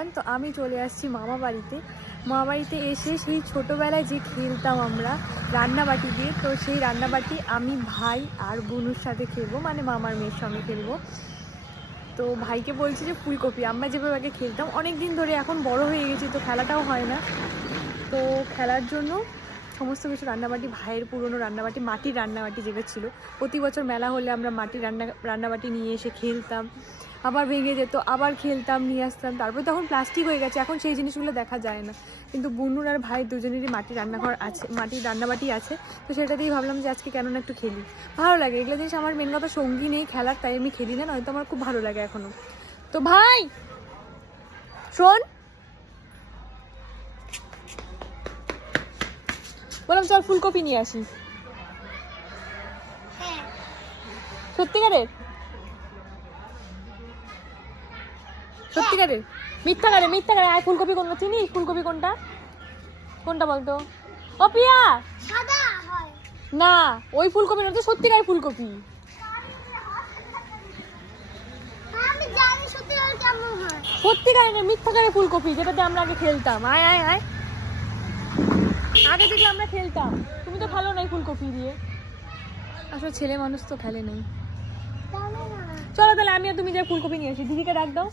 Everyone, তো আমি চলে আসছি মামা বাড়িতে এসে সেই ছোটোবেলায় যে খেলতাম আমরা রান্নাবাটি দিয়ে, তো সেই রান্নাবাটি আমি ভাই আর বোনুর সাথে খেলবো, মানে মামার মেয়ের সঙ্গে খেলবো। তো ভাইকে বলছি যে ফুলকপি আমরা যেভাবে আগে খেলতাম অনেক দিন ধরে, এখন বড় হয়ে গেছি তো খেলাটাও হয় না, তো খেলার জন্য সমস্ত কিছু রান্নাবাটি, ভাইয়ের পুরনো রান্নাবাটি, মাটির রান্নাবাটি যেগুলো ছিল, প্রতি বছর মেলা হলে আমরা মাটির রান্নাবাটি নিয়ে এসে খেলতাম, আবার ভেঙে যেত, আবার খেলতাম, নিয়ে আসতাম। তারপর তখন প্লাস্টিক হয়ে গেছে, এখন সেই জিনিসগুলো দেখা যায় না, কিন্তু বুনুর আর ভাই দুজনেরই মাটির রান্নাঘর আছে, মাটির রান্নাবাটি আছে, তো সেটা দিয়েই ভাবলাম যে আজকে কেন না একটু খেলি, ভালো লাগে এগুলো জিনিস। আমার মেন কথা সঙ্গী নেই খেলার, তাই আমি খেলি না, নয়তো আমার খুব ভালো লাগে এখনও। তো ভাই শোন, বললাম চল ফুলকপি নিয়ে আসি। সত্যিকারের সত্যিকারের মিথ্যাকারে আয়, ফুলকপি কোনটা চিনিস? ফুলকপি কোনটা কোনটা বলতো? ও পিয়া, না ওই ফুলকপি না, তো সত্যিকারের ফুলকপি। সত্যিকারের মিথ্যাকারের ফুলকপি, যেটাতে আমরা আগে খেলতাম। আয় আয় আয়, আগে থেকে আমরা খেলতাম, তুমি তো খেলো নাই ফুলকপি দিয়ে। আসলে ছেলে মানুষ তো খেলে নাই। চলো তাহলে আমি আর তুমি যে ফুলকপি নিয়ে আসি, দিদিকে ডাক দাও।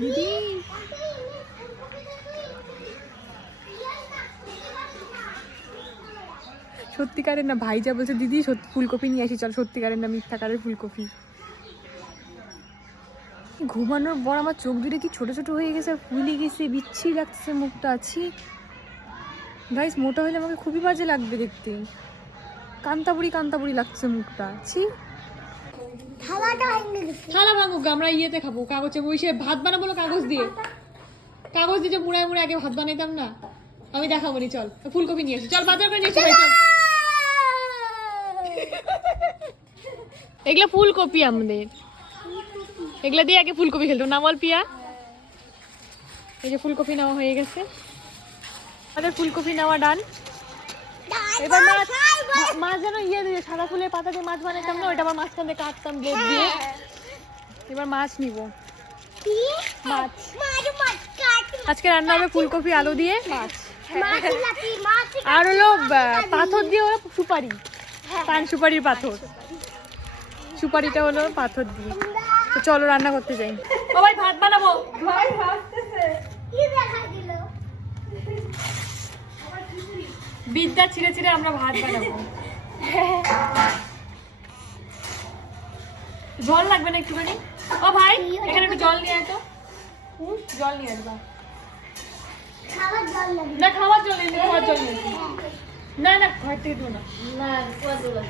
দিদি সত্যিকারের না, ভাই যা বলছে দিদি ফুলকপি নিয়ে আসি চল, সত্যিকারের না মিথ্যাকারের ফুলকপি। ঘুমানোর পর আমার চোখ দুটো কি ছোট ছোট হয়ে গেছে, ফুলে গেছে, বিচ্ছিরি লাগছে মুখটা। আছি গাইস, মোটা হলে আমাকে খুবই বাজে লাগবে দেখতে, কান্তাবুড়ি লাগছে মুখটা। ছি, থালা ভাঙুক, আমরা ইয়েতে খাবো, কাগজে বসে ভাত বানাবো কাগজ দিয়ে যে মুড়ায় আগে ভাত বানাইতাম না, আমি দেখাবো নি। চল ফুলকপি নিয়ে আসি, চল বাজার করে নিয়ে এসে চল। এগুলো ফুলকপি, আমাদের এগুলা দিয়ে আগে ফুলকপি খেলতো না, বল পিয়া? এই যে ফুলকপি নেওয়া হয়ে গেছে, আমাদের ফুলকপি নেওয়া ডান। এবার মাছ যেন ইয়ে দিয়ে সাদা ফুলের পাতা দিয়ে মাছ বানাইতাম না, ওইটা আবার মাঝখান দিয়ে কাটতাম ব্লেড দিয়ে। এবার মাছ নিব, মাছ আজকে রান্না হবে ফুলকপি আলু দিয়ে মাছ, আর হলো পাথর দিয়ে হলো সুপারি, পান সুপারির পাথর, সুপারিটা হলো পাথর দিয়ে। তো চলো রান্না করতে যাই। ও ভাই ভাত বানাবো, ভাই বিদ্যা ছিঁড়ে আমরা ভাত বানাবো। জল লাগবে না একটুখানি? ও ভাই এখানে একটু জল নিয়ে আসো, জল নিয়ে আসবা। না খাওয়ার জল নেই, খাওয়ার জল নেই, না না ঘর থেকে দেবো না, না কুয়া দেবো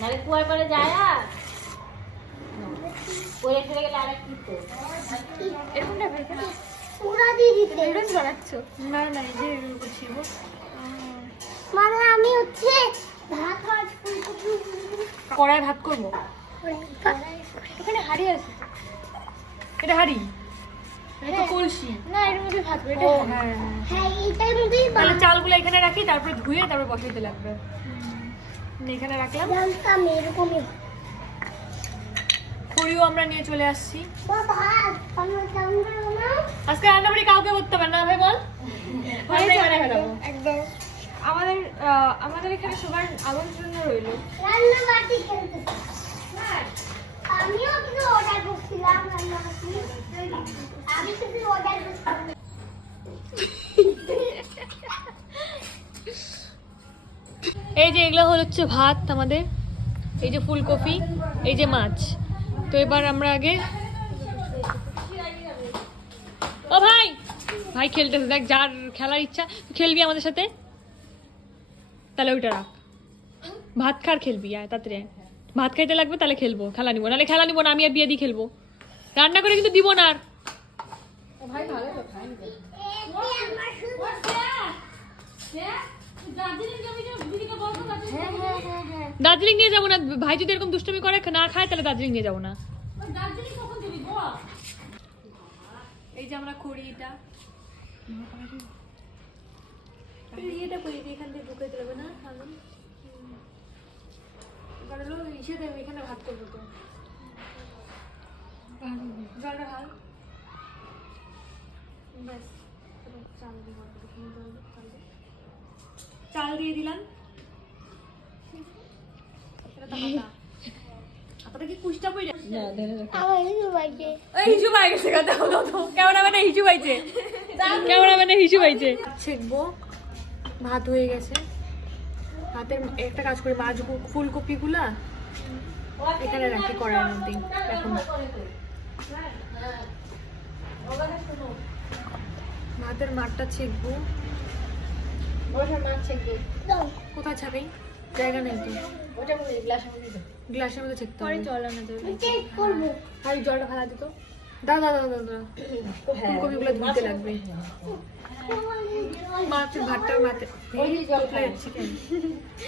না, কুয়ার পরে যায় আর ওরে ফেলে গেলে আরেক কি তো এরকমটা ভেজে পুরা দিয়ে দিতে রোজ বানাচ্ছো? না না এই যে ছিল, মানে আমি হচ্ছে ভাত আর ফুলকপি কড়াই ভাত করবো। এখানে হাঁড়ি আছে, এটা হাঁড়ি, এটা তো কলসি না, এর মধ্যে ভাত করব। হ্যাঁ হ্যাঁ এইটার মধ্যেই তাহলে চালগুলো এখানে রাখি, তারপরে ধুয়ে তারপর বসাইতে লাগবে। এখানে রাখলাম, জানতাম এরকমই। খড়িও আমরা নিয়ে চলে আসছি। আজকে রান্নাবাড়ি কাউকে করতে হবে না ভাই, বল? একদম আমাদের এখানে সবার আমন্ত্রণ রইল। রান্নাবাড়ি খেলতে আমিও কিছু অর্ডার করছিলাম, আমি কিছু অর্ডার করছিলাম। এই যে এগুলো হচ্ছে ভাত আমাদের, এই যে ফুলকপি, এই যে মাছ। তো এবার আমরা আগে, ও ভাই ভাই খেলতেছে, দেখ যার খেলার ইচ্ছা খেলবি আমাদের সাথে, তাহলে ওইটা রাখ, ভাত খার খেলবি, আয় তাড়াতাড়ি আয়, ভাত খাইতে লাগবে তাহলে খেলবো, খেলা নিবো, নাহলে খেলা নিবো না, আমি আর বিয়ে দিয়ে খেলবো, রান্না করে কিন্তু দিব না আর। দার্জিলিং নিয়ে যাবো না, ভাই যদি এরকম দুষ্টুমি করে না খায় তাহলে দার্জিলিং নিয়ে যাবো না। এই যে আমরা করি এটা, এটা করি এখান থেকে ঢুকে যাবে না, এবার হলো ইসে দেবে, এখানে ভাত করবো তো চাল দিয়ে দিলাম। কি কুষ্টা পড়ে হিসু পাই গেছে ক্যামেরাম্যানে হিসু পাইছে ছেঁকবো। ভাত হয়ে গেছে। ভাতের একটা কাজ করে মাছ ফুলকপি গুলা এখানে রাখি করার মধ্যে। এখন ভাতের মাঠটা ছেঁকবো। কোথায় ছাকাই? জায়গা নেই তো। গ্লাসের মধ্যে ছেঁকতে হবে। জলটা ফেলা দিত। দাদা ফুলকপি গুলো ধুতে লাগবে। মাছের ভাতটা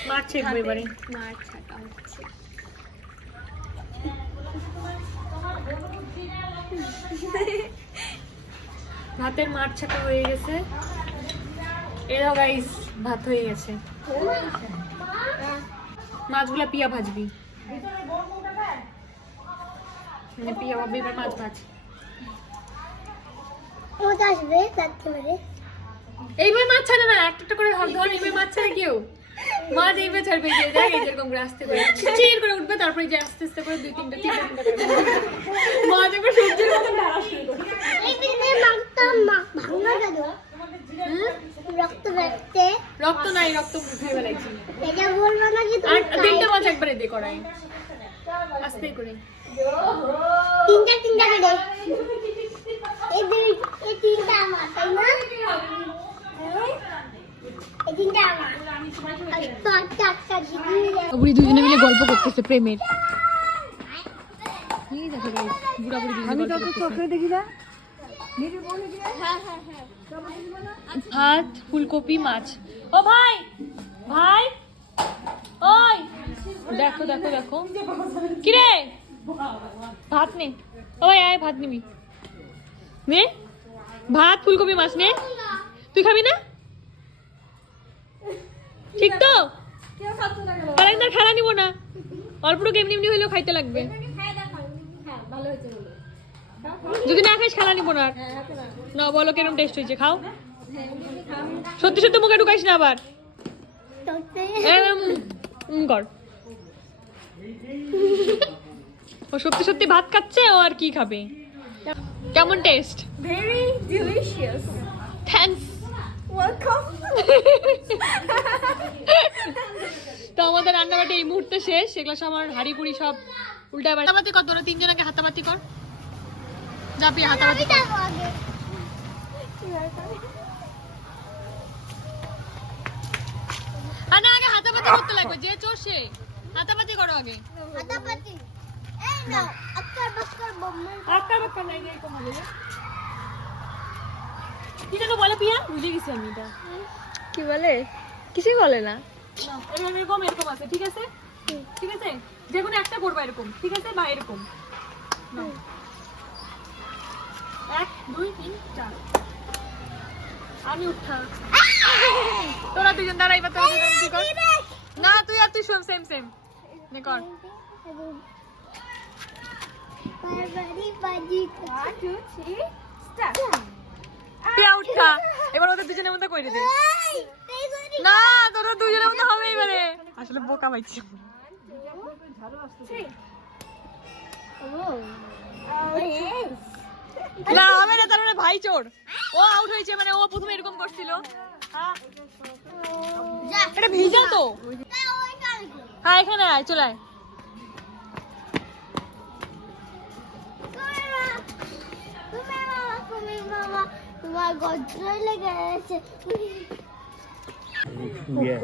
মাছ ছেঁকবো এবারে। মাছ ছাকা হচ্ছে। ভাতের মাছ ছাকা হয়ে গেছে। এরাও গাইস ভাত হয়ে গেছে। মাছগুলা পিয়া ভাজবি। পিয়া ভাববি এবার মাছ ভাজ। এইবার মাছ ছাড়ে না, একটা করে ধর। এইবার মাছ ছাড়ে কেউ? মাছ এইবার ছাড়বে। এরকম করে আস্তে করে চির করে উঠবে, তারপরে যে আস্তে আস্তে করে 2-3টা মাছ একবার সবজির মতো ঢালা শুরু করবে। রক্ত নাই, রক্ত মুখে বেলাইছি। তিনটা মাছ একবারে দিয়ে করাই, আস্তে করে। তিনটা করে দুজনে মিলে গল্প করতেছে প্রেমের। আমি তোকে চোখে দেখি না। ভাত, ফুলকপি, মাছ। ও ভাই ভাই, ওই দেখো দেখো দেখো কিরে, ভাত নে। ওই আয় ভাত নিবি নে। ভাত, ফুলকপি, মাছ নে। তুই খাবি না? ঠিক তো? আরেকবার খেলা নিব না, অল্পটুকু এমনি এমনি হইলেও খাইতে লাগবে। যদি না খাইস খেলা নিব না। না বলো কেরম টেস্ট হয়েছে, খাও। সত্যি সত্যি মুখে ঢুকাইস না আবার। কর। ও সত্যি সত্যি ভাত খাচ্ছে, ও আর কি খাবে। কেমন test? Very delicious. Thanks. Welcome. তো আমাদের রান্নাবাটি এই মুহূর্তে শেষ। এগুলো সব আমার হাড়ি কুড়ি সব উল্টা হাতাবাতি কর। তোরা তিনজনকে হাতাবাতি কর। যাবি হাতাবাতি কর। না আগে হাতাবাতি করতে লাগবে, যে চোর সে। হাতাবাতি করো আগে। হাতাপাতি। এই নাও, আক্কার বাক্কার বম্মা। আক্কার বাক্কার নাই রে কোন বলে। কি যেন বলে পিয়া? বুঝে গেছি আমি এটা। কি বলে? কিছুই বলে না। না, এরকম এরকম আছে, ঠিক আছে? ঠিক আছে? যে কোনো একটা করবা এরকম, ঠিক আছে? বা এরকম। না। 1 2 3 4। আমি উঠা। তোরা দুজন দাঁড়াইবা, তোরা দুজন কি কর? না তুই আর তুই সেম সেম নে কর। বারবারি বাজি 1 2 3 স্টার্ট। পিয়া উঠা। এবার ওদের দুজনের মধ্যে কইরে দে। না তোরা দুজনের মধ্যে হবে এবারে। আসলে বোকা পাইছি। না হবে না, তার মানে ভাই চোর। ও আউট হয়েছে, মানে ও প্রথমে এরকম করছিল। হ্যাঁ এটা ভিজা তো। হ্যাঁ এখানে আয়, চলে আয়।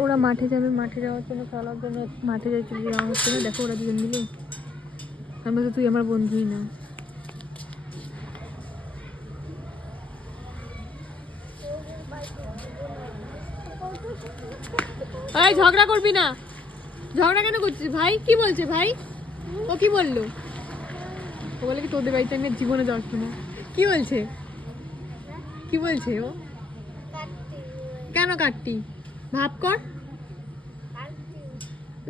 ওরা মাঠে যাবে, মাঠে যাওয়ার জন্য খেলার জন্য মাঠে যাই চলে যাওয়া হচ্ছে না। দেখো ওরা দুজন মিলে। আমি তো তুই আমার বন্ধুই না। ভাই ঝগড়া করবি না। ঝগড়া কেন করছিস ভাই? কি বলছে ভাই? ও কি বললো? ও বলে কি তোদের বাড়িতে আমি জীবনে যাচ্ছি না। কি বলছে? কি বলছে ও? কেন কাটতি? ভাব কর।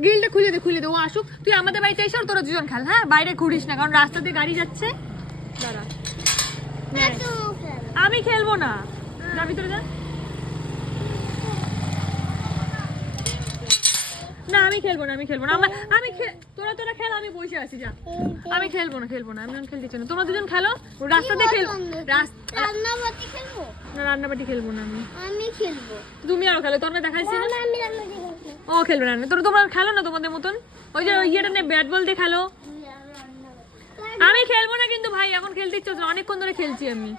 গ্রিলটা খুলে দে, খুলে দে। ও আসুক, তুই আমাদের বাড়িতে এসে তোরা দুজন খেল। হ্যাঁ বাইরে ঘুরিস না, কারণ রাস্তা দিয়ে গাড়ি যাচ্ছে। দাঁড়া নে। আমি খেলবো না, যা ভিতরে যা। না আমি খেলবো না, আমি খেলবো না। আমি তোরা তোরা খেল, আমি বসে আছি, যা। আমি খেলবো না, আমি এখন খেলতে চাই না। তোমরা দুজন খেলো, রাস্তাতে খেলো। রান্নাবাটি খেলবো? না রান্নাবাটি খেলবো না আমি। আমি খেলবো। তুমি আরো খেলো, তোমরা দেখাইছি না। আমি রান্নাবাটি খেলবো। ও খেলবে না, তোমরা খেলো না তোমাদের মতন। ওই যে ওই ইয়েটা নে, ব্যাট বল দিয়ে খেলো। আমি খেলবো না কিন্তু ভাই, এখন খেলতে ইচ্ছে হচ্ছে না, অনেকক্ষণ ধরে খেলছি আমি।